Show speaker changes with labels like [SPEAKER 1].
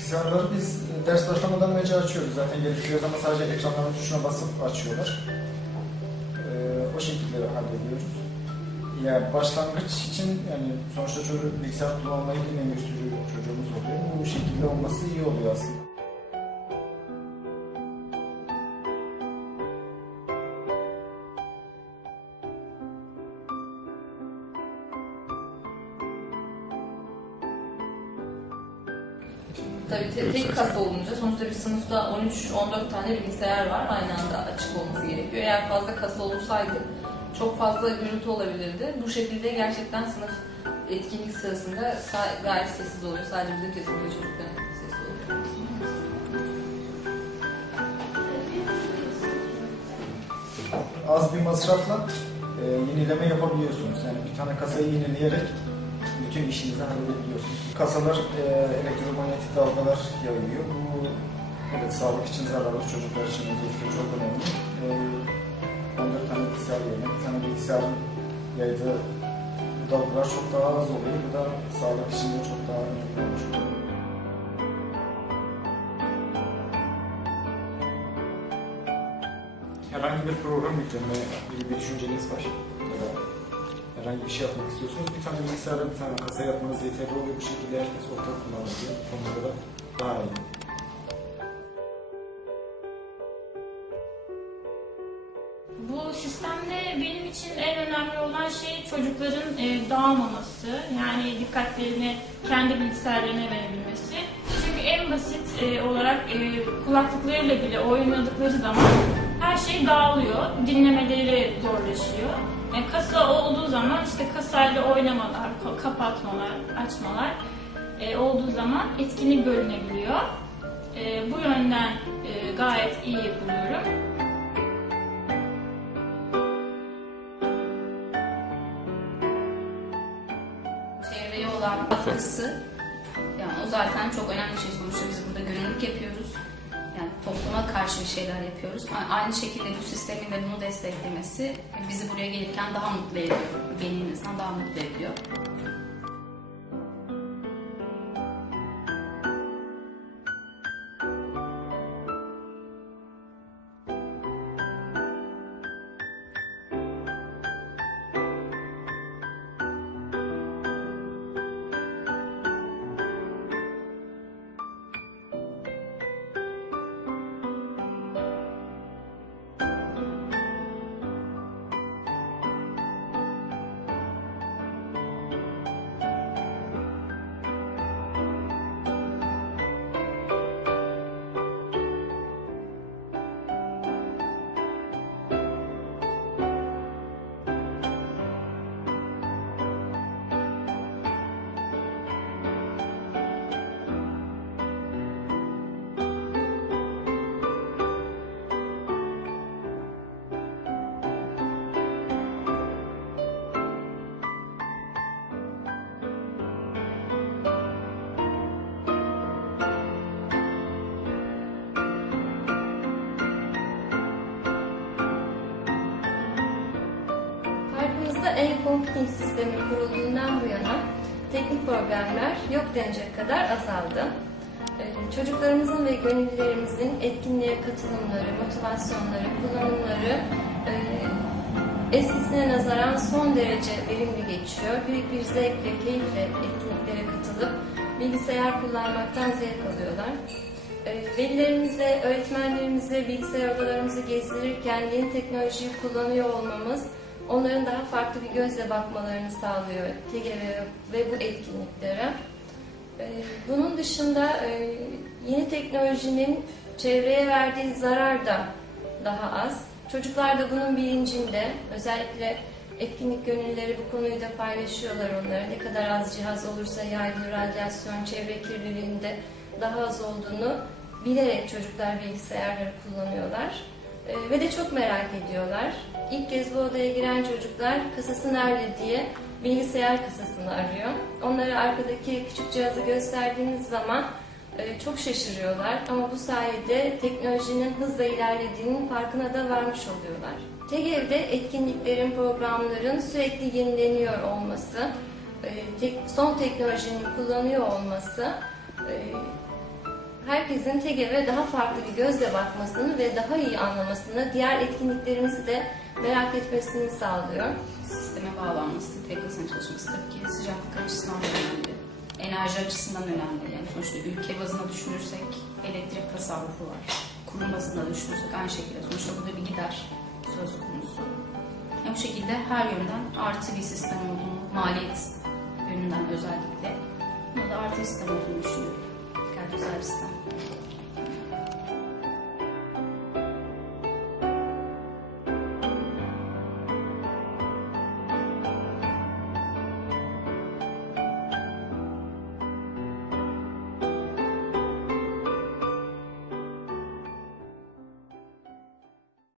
[SPEAKER 1] Bilgisayarları biz e, ders başlamadan önce açıyoruz. Zaten gerektiği zaman sadece ekranların tuşuna basıp açıyorlar. Ee, o şekilde hallediyoruz. Ya başlangıç için yani sonuçta çocuk bilgisayar kullanmayı sürü çocuğumuz oluyor. Bu şekilde olması iyi oluyor aslında.
[SPEAKER 2] Tabii te- tek kasa olunca sonuçta bir sınıfta 13-14 tane bilgisayar var aynı anda açık olması gerekiyor. Eğer fazla kasa olursaydı çok fazla gürültü olabilirdi. Bu şekilde gerçekten sınıf etkinlik sırasında ga- gayet sessiz oluyor. Sadece bizim sesimiz ve çocukların sesi oluyor.
[SPEAKER 1] Az bir masrafla e, yenileme yapabiliyorsunuz. Yani bir tane kasayı yenileyerek bütün işinizi halledebiliyorsunuz. Kasalar e, elektromanyetik dalgalar yayıyor. Bu evet sağlık için zararlı, çocuklar için özellikle çok önemli. E, 14 tane bilgisayar yerine bir tane bilgisayarın yaydığı dalgalar çok daha az oluyor. Bu da sağlık için de çok daha önemli olmuş. Herhangi bir program yükleme gibi bir düşünceniz var. Da herhangi bir şey yapmak istiyorsunuz. Bir tane bilgisayara bir tane kasa yapmanız yeterli oluyor. Bu şekilde herkes ortak kullanabiliyor. Bu konuda da daha iyi.
[SPEAKER 3] Bu sistemde benim için en önemli olan şey çocukların e, dağılmaması. Yani dikkatlerini kendi bilgisayarlarına verebilmesi. Çünkü en basit e, olarak e, kulaklıklarıyla bile oynadıkları zaman şey dağılıyor. Dinlemeleri zorlaşıyor. Yani kasa olduğu zaman işte kasayla oynamalar, ka- kapatmalar, açmalar e, olduğu zaman etkinlik bölünebiliyor. E, bu yönden e, gayet iyi yapılıyorum.
[SPEAKER 2] Çevreye olan katkısı, yani o zaten çok önemli bir şey. Karşı bir şeyler yapıyoruz. Aynı şekilde bu sistemin de bunu desteklemesi bizi buraya gelirken daha mutlu ediyor. Beni en daha mutlu ediyor.
[SPEAKER 4] Parkımızda e-computing sistemi kurulduğundan bu yana teknik problemler yok denecek kadar azaldı. Ee, Çocuklarımızın ve gönüllülerimizin etkinliğe katılımları, motivasyonları, kullanımları e, eskisine nazaran son derece verimli geçiyor. Büyük bir zevkle, keyifle etkinliklere katılıp bilgisayar kullanmaktan zevk alıyorlar. Ee, Velilerimize, öğretmenlerimize bilgisayar odalarımızı gezdirirken yeni teknolojiyi kullanıyor olmamız onların daha farklı bir gözle bakmalarını sağlıyor ve bu etkinliklere. Ee, Bunun dışında e, yeni teknolojinin çevreye verdiği zarar da daha az. Çocuklar da bunun bilincinde. Özellikle etkinlik gönüllüleri bu konuyu da paylaşıyorlar onlara. Ne kadar az cihaz olursa yaygın radyasyon, çevre kirliliğinde daha az olduğunu bilerek çocuklar bilgisayarları kullanıyorlar. Ee, ve de çok merak ediyorlar. İlk kez bu odaya giren çocuklar kasası nerede diye bilgisayar kasasını arıyor. Onlara arkadaki küçük cihazı gösterdiğiniz zaman e, çok şaşırıyorlar ama bu sayede teknolojinin hızla ilerlediğinin farkına da varmış oluyorlar. TGV'de etkinliklerin, programların sürekli yenileniyor olması, e, son teknolojinin kullanıyor olması e, herkesin TEGEV'e daha farklı bir gözle bakmasını ve daha iyi anlamasını, diğer etkinliklerimizi de merak etmesini sağlıyor.
[SPEAKER 5] Sisteme bağlanması, tek çalışması tabii ki sıcaklık açısından da önemli. Enerji açısından önemli. Yani sonuçta ülke bazında düşünürsek elektrik tasarrufu var. Kurum bazında düşünürsek aynı şekilde. Sonuçta burada bir gider söz konusu. Yani bu şekilde her yönden artı bir sistem olduğunu, maliyet yönünden özellikle burada artı sistem olduğunu düşünüyorum. обязательства.